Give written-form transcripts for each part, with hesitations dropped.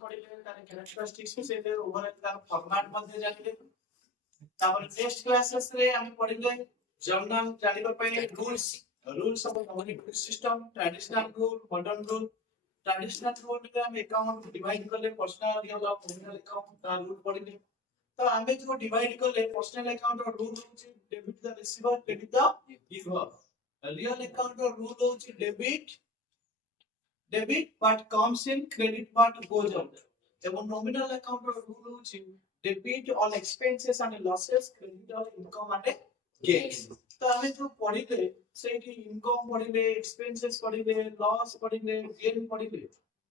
पढ़िले तार कैरेक्टरिस्टिक्स भी से ओवरऑल तार फॉर्मेट मध्ये जानिले तापर नेक्स्ट क्लासेस रे हम पढ़िले जर्नल जानिबा पय rules of monitoring system traditional rule modern rule traditional rule में हम अकाउंट डिवाइड करले पर्सनल रियल और नॉमिनल अकाउंट का रूल पढ़िले तो हमें जो डिवाइड करले पर्सनल अकाउंट और रूल होची debit the receiver credit the giver real account और रूल होची debit part comes in credit part goes out এবং nominal account or rule होची debit all expenses and losses credit all income and gains तो हमें जो पढ़िले सेठी income पढ़िले expenses पढ़िले loss पढ़िले gain पढ़िले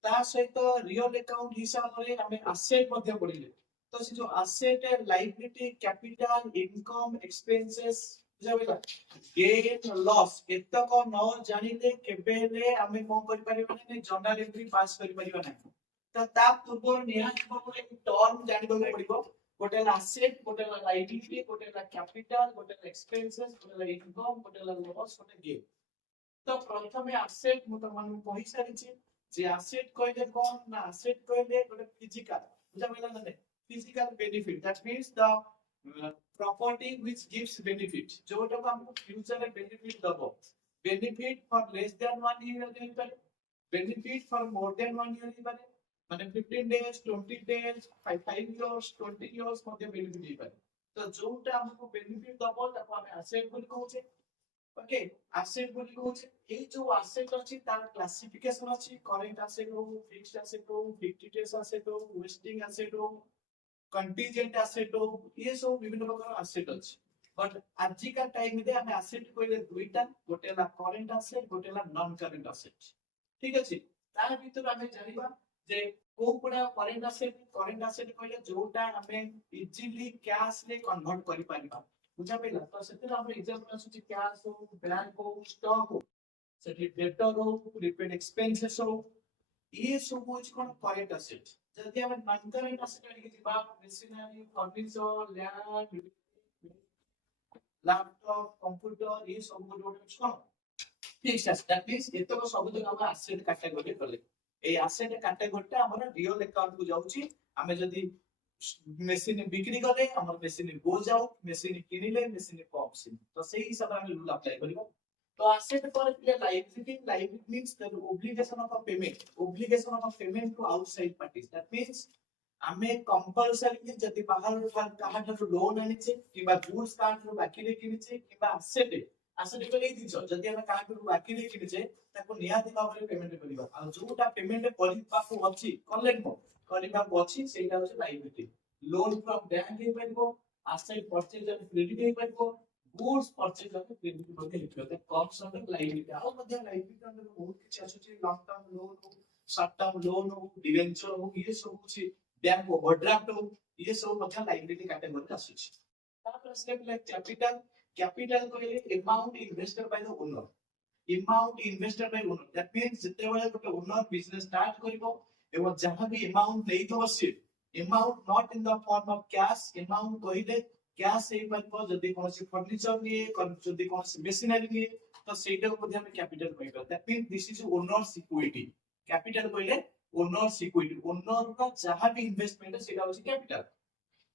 ता सहित real account हिसाब रे हमें एसेट मध्ये पढ़िले तो से जो asset liability capital income expenses बुझाइला गेन लॉस एतक न जानिले केबेले हमें कोन करि परिबा नै जर्नल एंट्री पास करि परिबा नै त ता पूर्व निहात भाबरे टर्म जानिबा पड़िबो गोटे एसेट गोटे लायबिलिटी गोटे कैपिटल गोटे एक्सपेंसेस गोटे इनकम गोटे लॉस गोटे गेन तो प्रथमे एसेट मु त मन कहि सारि छी जे एसेट कहले कोन ना एसेट कहले गोटे फिजिकल बुझा पहिला नै physical benefit that means the property which gives benefit जोटा को हमको फ्यूचर में बेनिफिट दबो benefit for less than 1 year then पर benefit for more than 1 year पारे माने 15 डेज 20 डेज 5 इयर्स 20 इयर्स मध्ये बेनिफिट दी पारे तो जोटा हमको बेनिफिट दबो ताको हमें एसेट बोली कहूचे ओके एसेट बोली कहूचे ए जो एसेट अछि तार क्लासिफिकेशन अछि करेंट एसेट हो फिक्स्ड एसेट हो फिक्टिटियस एसेट हो वेस्टिंग एसेट हो कंटीजेंट एसेट हो ये सब विभिन्न प्रकार एसेट अछि बट आजि का टाइम में हम एसेट कोइले दुईटा गोटेला करेंट एसेट गोटेला नॉन करेंट एसेट ठीक अछि तार भीतर हम जानिबा जे कोपडा करेंट एसेट कोइले जोटा हमें इजीली कैश ले कन्वर्ट करि पारिबा बुझा पेला तो सेते हम एग्जांपल अछि कैश हो बैंक हो स्टॉक हो सेठी डेटर हो प्रीपेड एक्सपेंसेस हो ये सब होच कोन करेंट एसेट जदि हम नॉन करेंट एसेट लेके जिबा machinery furniture land laptop computer ये सब गोटे कोन फिक्स एसेट दैट मींस एतो को सब जगह हम एसेट कैटेगरी करले ए एसेट कैटेगरी हमर रियल अकाउंट को जाउची हमें जदि मशीन बिक्री करे हमर मशीन गो जाउ मशीन किनिले मशीन कॉप्स तो सही हिसाब हम रूल अप्लाई करिबो तो एसेट पर liability means the obligation of payment to outside parties that means हमें कंपलसरी जति बाहर कहा जो लोन आनी छे किबा गुड्स कार्ड रो बाकी रे किनी छे किबा एसेट को ले दिछो जति हम कार्ड रो बाकी रे किनी छे ताको नियाति भाबरे पेमेंट करिबा आ जोटा पेमेंट करिबा को अछि कलेन को करिबा को अछि सेटा होय लायबिलिटी लोन फ्रॉम बैंक हे परबो एसेट परचेज एंड क्रेडिट हे परबो गुड्स परचेज एंड क्रेडिट मध्ये लिखियो त कॉस्ट ऑफ लायबिलिटी आ मध्ये लायबिलिटी अंदर बहुत किछ अछि लॉन्ग टर्म लोन हो शॉर्ट टर्म लोन हो डिवेंचर हो ये सब अछि बैंक ओवरड्राफ्ट हो ये सब मध्ये लायबिलिटी कैटेगरी आसी छी तापर स्टेप लाइक कैपिटल कहले amount invested by the owner that means जते बेले गोटे ओनर बिजनेस स्टार्ट करिवो एवं जहां भी अमाउंट लेई दो से amount not in the form of cash amount कहले कैश हे परबो जदी कोनसी फर्नीचर लिए जदी कोनसी मशीनरी लिए तो सेटा को हम कैपिटल कहबो that means this is owners equity capital कहले ओनर्स इक्विटी ओनर का जहां भी इन्वेस्टमेंट है सेटा होची कैपिटल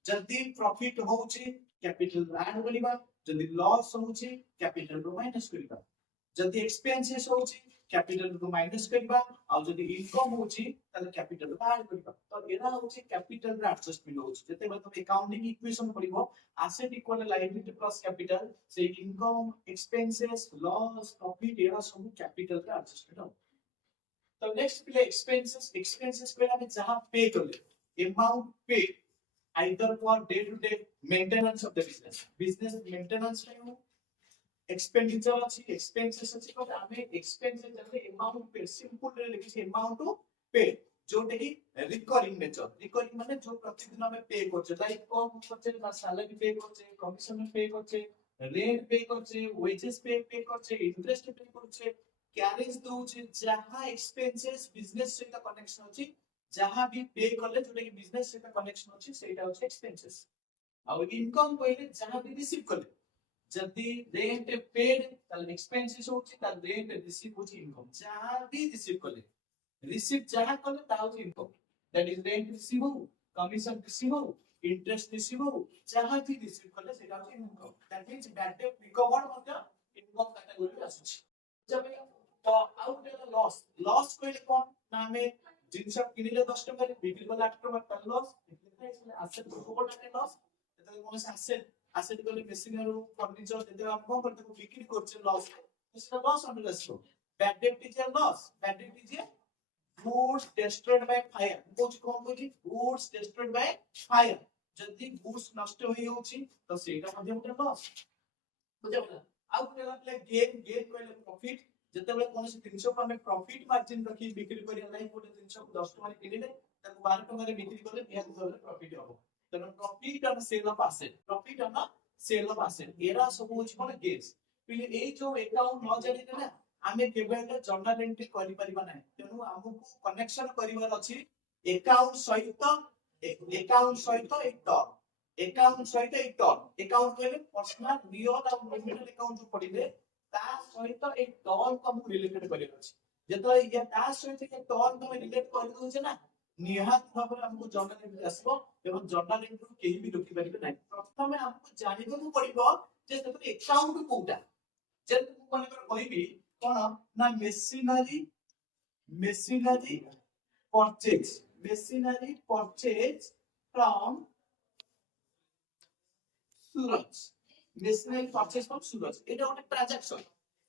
जदी प्रॉफिट होची कैपिटल ऐड करिबा जदी लॉस होची कैपिटल रो माइनस करिबा जदी एक्सपेंसेस होची कैपिटल रो माइनस करिबा आ जदी इनकम होची तले कैपिटल रो ऐड करिबा तो एरा होची कैपिटल रो एडजस्टमेंट होची जते मतलब अकाउंटिंग इक्वेशन पडिबो asset equal liability plus capital से इनकम एक्सपेंसेस लॉस प्रॉफिट एरा सब कैपिटल रो एडजस्टमेंट हो तो नेक्स्ट प्ले एक्सपेंसेस पे हमें जहां पे करले अमाउंट पे either for day to day maintenance of the business maintenance में हो expenditure अछि expenses अछि बट हमें expenses जब अमाउंट पे सिंपल रे लिखि अमाउंट टू पे जोटे की रिकरिंग माने जो प्रतिदिन हमें पे करछे लाइक कम करछे ना सैलरी पे करछे कमीशन पे करछे रेंट पे करछे वेजेस पे करछे इंटरेस्ट पे करछे कैरेज दोछे जहां एक्सपेंसेस बिजनेस से कनेक्शन अछि जहां भी पे करले जोटा कि बिजनेस से कनेक्शन अछि सेटा होछ एक्सपेंसेस आ इनकम पहिले जहां भी रिसीव करले जदी रेंट पेड ताल एक्सपेंसेस होछि ताल रेंट रिसीव होछि इनकम जहां भी रिसीव करले रिसीव जहां करले ता होछि income that is rent receivable, commission receivable, interest receivable, jaha bhi receive kale seta hoche income. That means bad debt recovered ମଧ୍ୟ income category ରେ ଆସୁଛି. जब आउट है लॉस लॉस कोई कौन ना में जिनसे किनिले 10 टका रे बिक्री कला 8 टका का लॉस एसेट को टाके लॉस जेते कोन एसेट एसेट को मेशिनरी फर्नीचर जेते हम कोन करते बिक्री करछे लॉस तो सेटा लॉस अंडर आसो bad debt is a loss bad debt is a goods destroyed by fire coach cone Kochi goods destroyed by fire जदी goods नष्ट होई होची तो सेटा मध्ये मोटे लॉस बुझला आउ केला प्ले गेन गेन कहले प्रॉफिट जेतेबेले कोनसी जिंस को हमें प्रॉफिट मार्जिन रखी बिक्री करिया नाही गोटे जिंस को 10 टका रे किनिले ताको 12 टका रे बिक्री करले नियत भाबे प्रॉफिट हो तनो profit on sale of asset profit on sale of asset era सब होची कोन गेन्स पिले ए जो अकाउंट न जानिले ना आमे केबेले जर्नल एंट्री करि परिबा नाही तेनु हमकु कनेक्शन करिवार अछि अकाउंट सहित एक टर्म अकाउंट सहित एक टर्म अकाउंट कहले पर्सनल रियल और नॉमिनल अकाउंट जो पडिले ता सहित एक टर्म को रिलेटेड करिवार अछि जेतो या ता सहित एक टर्म को रिलेट करि दोजे ना निहात भाबरे हमकु जर्नल एंट्री आसबो एवं जर्नल एंट्री केही भी रोकि परिबे नाही प्रथमे हमकु जानिबो पडिबो जे तते अकाउंट कोटा जे तु कोन कर कहिबी कोन ना machinery purchase from Suraj machinery purchase from Suraj एटा ଗୋଟେ ट्रांजैक्शन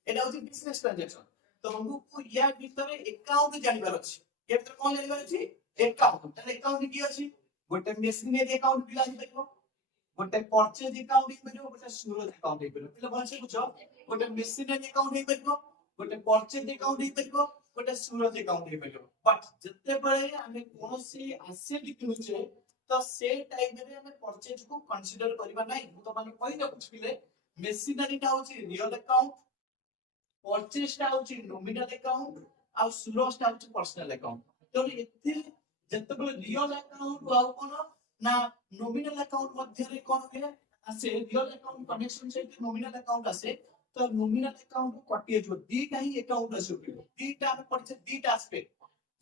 एटा होची बिजनेस ट्रांजैक्शन तो हमकु या भीतर अकाउंट जानिबार अछि या भीतर कोन जानिबार अछि अकाउंट त अकाउंट की अछि गोटे मेशिनरी अकाउंट बिला दिबो गोटे परचेज अकाउंट हिबो गोटे सूरज अकाउंट हिबो पिला भलसे बुझो गोटे मेशिनरी अकाउंट हिबो गोटे परचेज अकाउंट हिबो गोटे सूरज अकाउंट हिबो बट जत्ते बळे हमें कोनोसी एसेट किनुचे तो से टाइम रे हमें परचेज को कंसीडर करबा नै तो माने कहि न बुझिले मेशिनरी टा होची रियल अकाउंट परचेज टा होची नॉमिनल अकाउंट आ सूरज टा होची पर्सनल अकाउंट तो एते जत्ते बळे रियल अकाउंट आ कोन ना नॉमिनल अकाउंट मध्ये रे कोन होय आसे रियल अकाउंट कनेक्शन से नॉमिनल अकाउंट आसे तो नॉमिनल अकाउंट कटिए जो दीटा ही अकाउंट आसे दीटा में पड़ছে दीटा एस्पेक्ट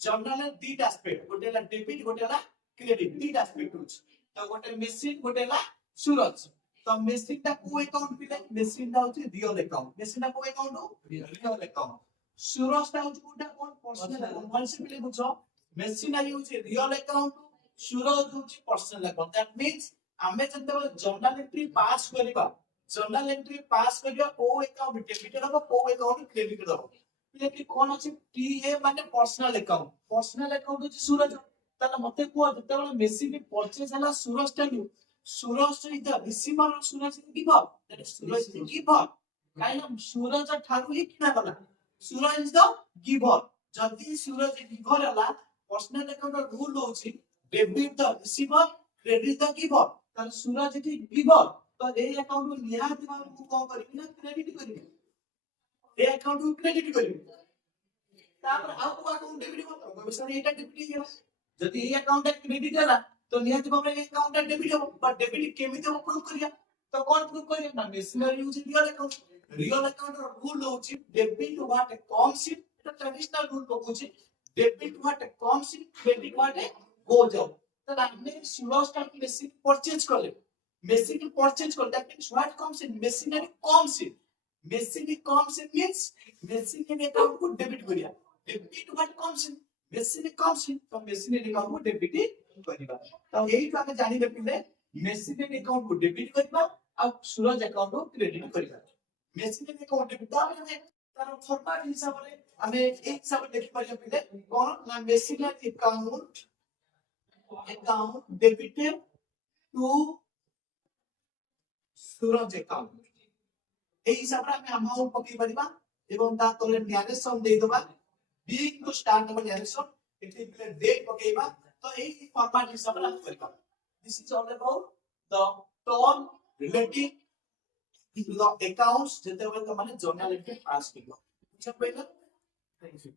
जर्नल दीटा एस्पेक्ट गोटेला डेबिट गोटेला क्रेडिट दीटा एस्पेक्ट होछ तो गोटे मेशिन गोटेला सूरज तो मेशिन ता को अकाउंट पिले मेशिन ता होची रियल अकाउंट मेशिन ता को अकाउंट रियल अकाउंट सूरज ता होची कोटा कोन पर्सनल अकाउंट कॉन्सेप्ट पिले बुझो मेशिनरी होची रियल अकाउंट सूरज होची पर्सनल अकाउंट दैट मींस हमें जते जर्नल एंट्री पास करिबा जर्नल एंट्री पास करिया ओ अकाउंट डेबिट हो को अकाउंट क्रेडिट हो लेकिन कोन अछि टीए माने पर्सनल अकाउंट होची सूरज ताला मते को जते मेशिन परचेज हला सूरज टेलु Suraj is the receiver Suraj giver that is Suraj giver काइना सूरज ठारू ही किना गला सूरज इज द गिवर जति सूरज गिवर हला पर्सनल अकाउंट रूल होची debit the receiver credit the giver तार सूरज इज गिवर तो ए अकाउंट को निहाती को को करिबी ना क्रेडिट करिबी ए अकाउंट को क्रेडिट करिबी तापर आ को अकाउंट डेबिट हो तो सर एटा डेबिट हो जति ए अकाउंट क्रेडिट हला तो निहाती भाबरे ए अकाउंट डेबिट हो पर डेबिट केमिते हो प्रूव करिया तो कोन प्रूव करिया ना machinery use real account rule होची डेबिट व्हाट कम्स इन एटा ट्रेडिशनल रूल पकोची debit what comes in credit what goes out तो हमने सूरज का मेशिन परचेज करले machine purchase call that means what comes in machinery comes in means machine account को debit करिया debit what comes in machine comes in तो machine account को debit करिबा तो एही तो हम जानि लेपिले machine account को debit करिबा आ सूरज account को credit करिबा machine account debit तो हमें तार फॉर्मेट हिसाब रे हमें एक हिसाब देखि परिया पिले कोन ना machine account debited to Suraj account एही हिसाब रे हम अमाउंट पकई परिबा एवं ता तले नरेशन दे दबा बिग टू स्टार्ट हम नरेशन एठी प्ले डेट पकईबा तो एही फॉर्मेट हिसाब रे हम परिबा this is all about the term relating to the accounts जेते बेले त माने जर्नल एंट्री पास करबो बुझा पइला थैंक यू